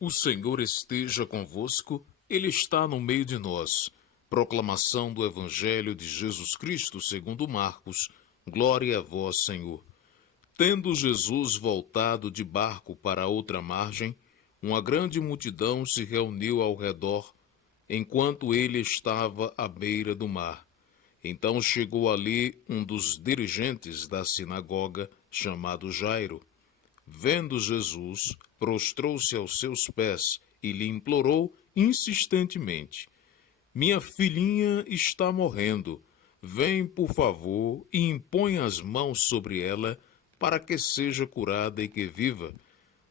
O Senhor esteja convosco, Ele está no meio de nós. Proclamação do Evangelho de Jesus Cristo segundo Marcos. Glória a vós, Senhor. Tendo Jesus voltado de barco para outra margem, uma grande multidão se reuniu ao redor, enquanto ele estava à beira do mar. Então chegou ali um dos dirigentes da sinagoga, chamado Jairo. Vendo Jesus, prostrou-se aos seus pés e lhe implorou insistentemente: Minha filhinha está morrendo. Vem, por favor, e impõe as mãos sobre ela, para que seja curada e que viva.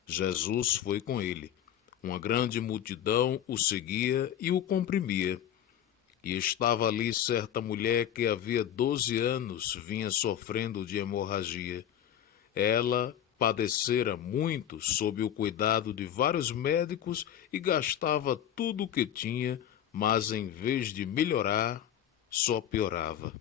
Jesus foi com ele. Uma grande multidão o seguia e o comprimia. E estava ali certa mulher que havia 12 anos vinha sofrendo de hemorragia. Ela padecera muito sob o cuidado de vários médicos e gastava tudo o que tinha, mas em vez de melhorar, só piorava.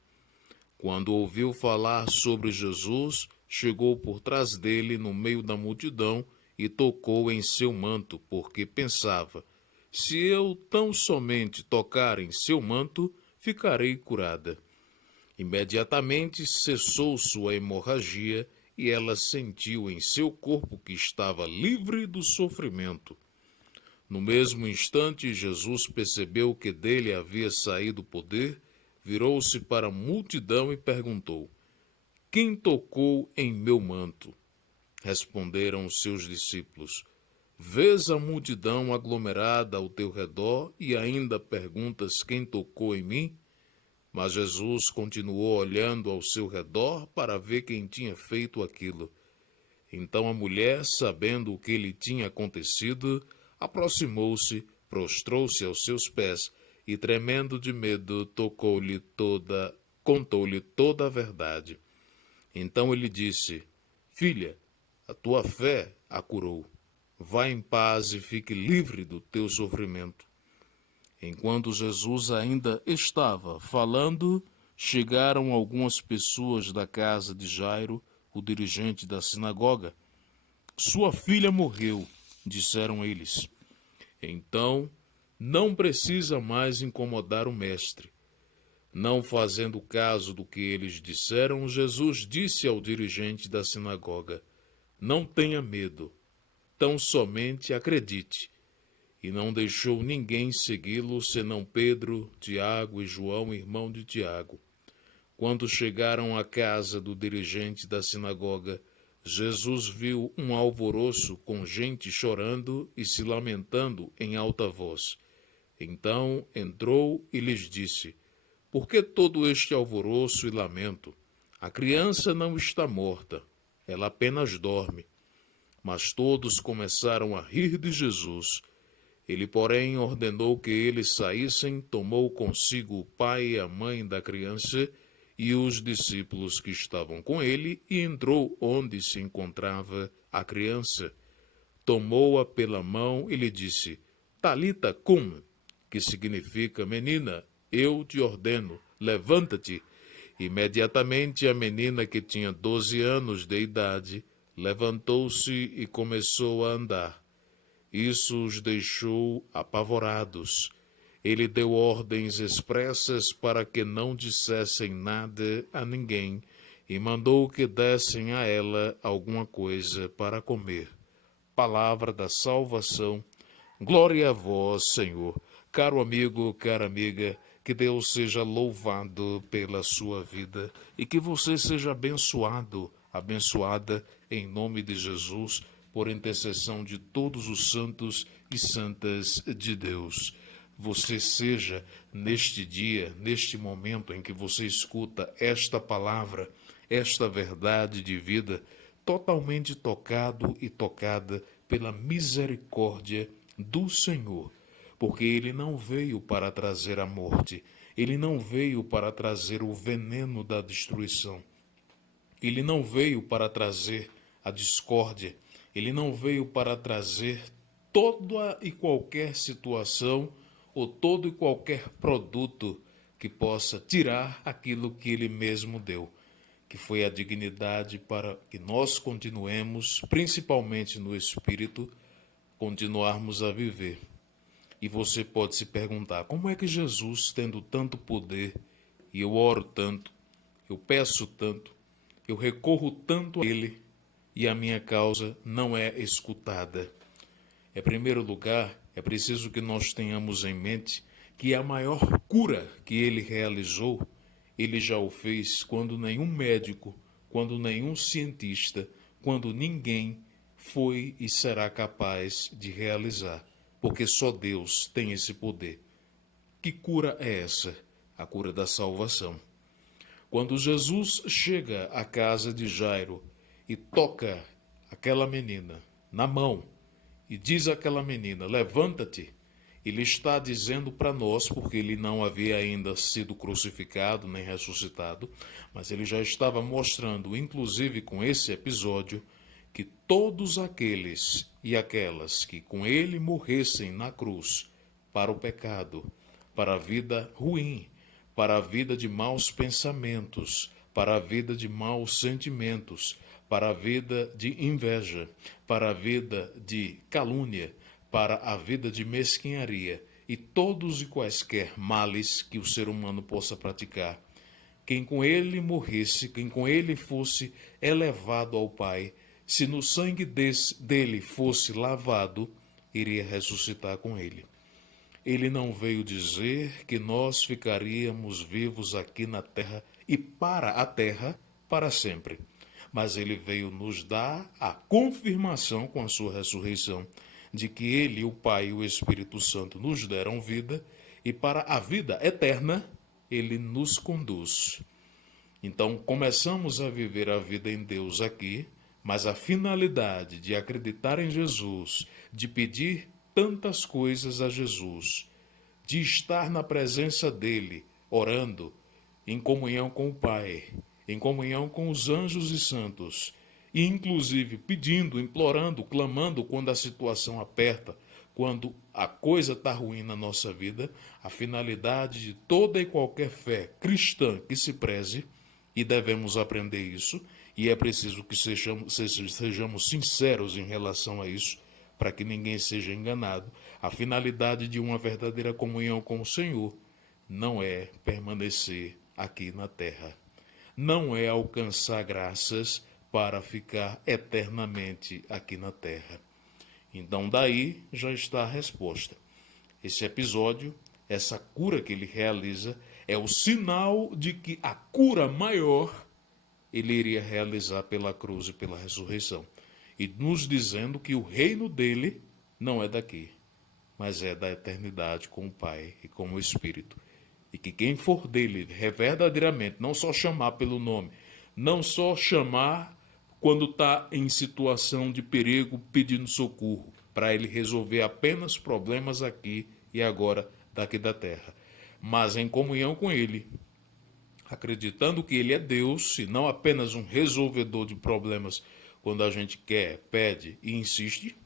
Quando ouviu falar sobre Jesus, chegou por trás dele no meio da multidão e tocou em seu manto, porque pensava: se eu tão somente tocar em seu manto, ficarei curada. Imediatamente cessou sua hemorragia e ela sentiu em seu corpo que estava livre do sofrimento. No mesmo instante, Jesus percebeu que dele havia saído o poder, virou-se para a multidão e perguntou: Quem tocou em meu manto? Responderam os seus discípulos: Vês a multidão aglomerada ao teu redor e ainda perguntas quem tocou em mim? Mas Jesus continuou olhando ao seu redor para ver quem tinha feito aquilo. Então a mulher, sabendo o que lhe tinha acontecido, aproximou-se, prostrou-se aos seus pés e, tremendo de medo, contou-lhe toda a verdade. Então ele disse: Filha, a tua fé a curou. Vá em paz e fique livre do teu sofrimento. Enquanto Jesus ainda estava falando, chegaram algumas pessoas da casa de Jairo, o dirigente da sinagoga. Sua filha morreu, disseram eles. Então, não precisa mais incomodar o mestre. Não fazendo caso do que eles disseram, Jesus disse ao dirigente da sinagoga: Não tenha medo, tão somente acredite. E não deixou ninguém segui-lo, senão Pedro, Tiago e João, irmão de Tiago. Quando chegaram à casa do dirigente da sinagoga, Jesus viu um alvoroço com gente chorando e se lamentando em alta voz. Então entrou e lhes disse: Por que todo este alvoroço e lamento? A criança não está morta, ela apenas dorme. Mas todos começaram a rir de Jesus. Ele, porém, ordenou que eles saíssem, tomou consigo o pai e a mãe da criança e os discípulos que estavam com ele e entrou onde se encontrava a criança. Tomou-a pela mão e lhe disse: Talita cum, que significa: Menina, eu te ordeno, levanta-te. Imediatamente a menina, que tinha 12 anos de idade, levantou-se e começou a andar. Isso os deixou apavorados. Ele deu ordens expressas para que não dissessem nada a ninguém e mandou que dessem a ela alguma coisa para comer. Palavra da salvação. Glória a vós, Senhor. Caro amigo, cara amiga, que Deus seja louvado pela sua vida e que você seja abençoado, abençoada em nome de Jesus, por intercessão de todos os santos e santas de Deus. Você seja, neste dia, neste momento em que você escuta esta palavra, esta verdade de vida, totalmente tocado e tocada pela misericórdia do Senhor, porque Ele não veio para trazer a morte, Ele não veio para trazer o veneno da destruição, Ele não veio para trazer a discórdia, Ele não veio para trazer toda e qualquer situação ou todo e qualquer produto que possa tirar aquilo que Ele mesmo deu, que foi a dignidade para que nós continuemos, principalmente no espírito, continuarmos a viver. E você pode se perguntar, como é que Jesus, tendo tanto poder, e eu oro tanto, eu peço tanto, eu recorro tanto a Ele, e a minha causa não é escutada? Em primeiro lugar, é preciso que nós tenhamos em mente que a maior cura que Ele realizou, Ele já o fez quando nenhum médico, quando nenhum cientista, quando ninguém foi e será capaz de realizar, porque só Deus tem esse poder. Que cura é essa? A cura da salvação. Quando Jesus chega à casa de Jairo e toca aquela menina na mão e diz àquela menina, levanta-te, ele está dizendo para nós, porque ele não havia ainda sido crucificado nem ressuscitado, mas ele já estava mostrando, inclusive com esse episódio, que todos aqueles e aquelas que com ele morressem na cruz para o pecado, para a vida ruim, para a vida de maus pensamentos, para a vida de maus sentimentos, para a vida de inveja, para a vida de calúnia, para a vida de mesquinharia e todos e quaisquer males que o ser humano possa praticar. Quem com ele morresse, quem com ele fosse elevado ao Pai, se no sangue dele fosse lavado, iria ressuscitar com ele. Ele não veio dizer que nós ficaríamos vivos aqui na terra e para a terra para sempre. Mas ele veio nos dar a confirmação com a sua ressurreição de que ele, o Pai e o Espírito Santo nos deram vida e para a vida eterna ele nos conduz. Então começamos a viver a vida em Deus aqui, mas a finalidade de acreditar em Jesus, de pedir tantas coisas a Jesus, de estar na presença dele, orando, em comunhão com o Pai, em comunhão com os anjos e santos, e inclusive pedindo, implorando, clamando quando a situação aperta, quando a coisa está ruim na nossa vida, a finalidade de toda e qualquer fé cristã que se preze, e devemos aprender isso, e é preciso que sejamos sinceros em relação a isso, para que ninguém seja enganado. A finalidade de uma verdadeira comunhão com o Senhor não é permanecer aqui na terra, não é alcançar graças para ficar eternamente aqui na terra. Então daí já está a resposta. Esse episódio, essa cura que ele realiza, é o sinal de que a cura maior ele iria realizar pela cruz e pela ressurreição. E nos dizendo que o reino dele não é daqui, mas é da eternidade com o Pai e com o Espírito. E que quem for dele verdadeiramente, não só chamar pelo nome, não só chamar quando está em situação de perigo pedindo socorro, para ele resolver apenas problemas aqui e agora daqui da terra, mas em comunhão com ele, acreditando que ele é Deus e não apenas um resolvedor de problemas quando a gente quer, pede e insiste,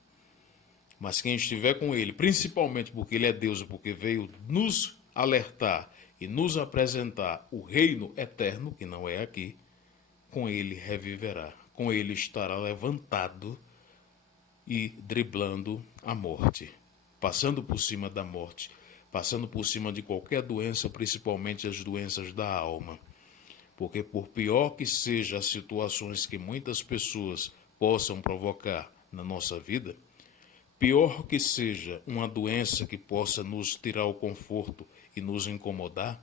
mas quem estiver com ele, principalmente porque ele é Deus e porque veio nos alertar e nos apresentar o reino eterno, que não é aqui, com ele reviverá, com ele estará levantado e driblando a morte, passando por cima da morte, passando por cima de qualquer doença, principalmente as doenças da alma. Porque por pior que sejam as situações que muitas pessoas possam provocar na nossa vida, pior que seja uma doença que possa nos tirar o conforto e nos incomodar,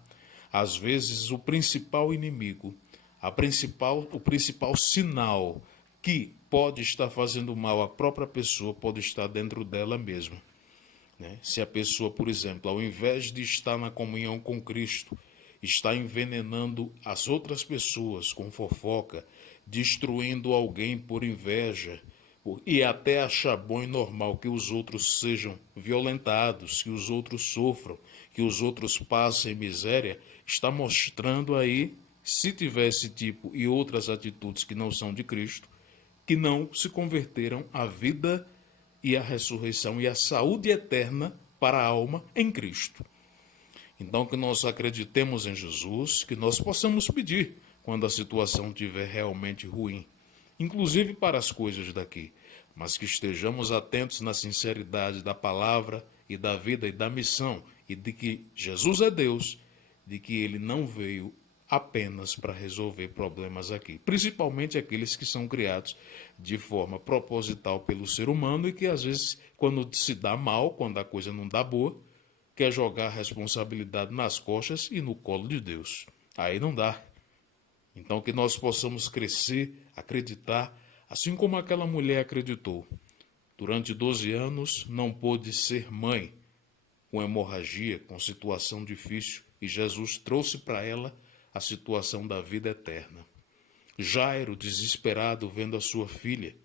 às vezes o principal inimigo, o principal sinal que pode estar fazendo mal à própria pessoa pode estar dentro dela mesma. Se a pessoa, por exemplo, ao invés de estar na comunhão com Cristo, está envenenando as outras pessoas com fofoca, destruindo alguém por inveja, e até achar bom e normal que os outros sejam violentados, que os outros sofram, que os outros passem miséria, está mostrando aí, se tiver esse tipo e outras atitudes que não são de Cristo, que não se converteram à vida e à ressurreição e à saúde eterna para a alma em Cristo. Então que nós acreditemos em Jesus, que nós possamos pedir quando a situação estiver realmente ruim, inclusive para as coisas daqui, mas que estejamos atentos na sinceridade da palavra e da vida e da missão, e de que Jesus é Deus, de que ele não veio apenas para resolver problemas aqui, principalmente aqueles que são criados de forma proposital pelo ser humano e que às vezes, quando se dá mal, quando a coisa não dá boa, quer jogar a responsabilidade nas costas e no colo de Deus. Aí não dá. Então que nós possamos crescer, acreditar, assim como aquela mulher acreditou. Durante 12 anos não pôde ser mãe, com hemorragia, com situação difícil, e Jesus trouxe para ela a situação da vida eterna. Jairo, desesperado, vendo a sua filha,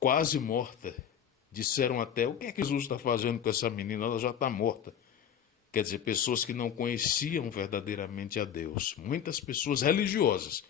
quase morta, disseram até: o que é que Jesus está fazendo com essa menina? Ela já está morta. Quer dizer, pessoas que não conheciam verdadeiramente a Deus. Muitas pessoas religiosas,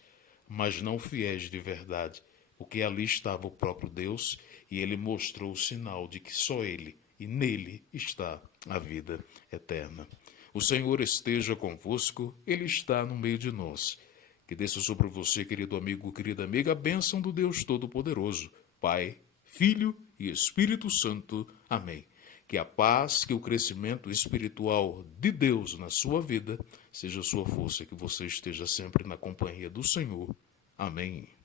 mas não fiéis de verdade, porque ali estava o próprio Deus e ele mostrou o sinal de que só ele e nele está a vida eterna. O Senhor esteja convosco, ele está no meio de nós. Que desça sobre você, querido amigo, querida amiga, a bênção do Deus Todo-Poderoso, Pai, Filho e Espírito Santo. Amém. Que a paz, que o crescimento espiritual de Deus na sua vida seja sua força, que você esteja sempre na companhia do Senhor. Amém.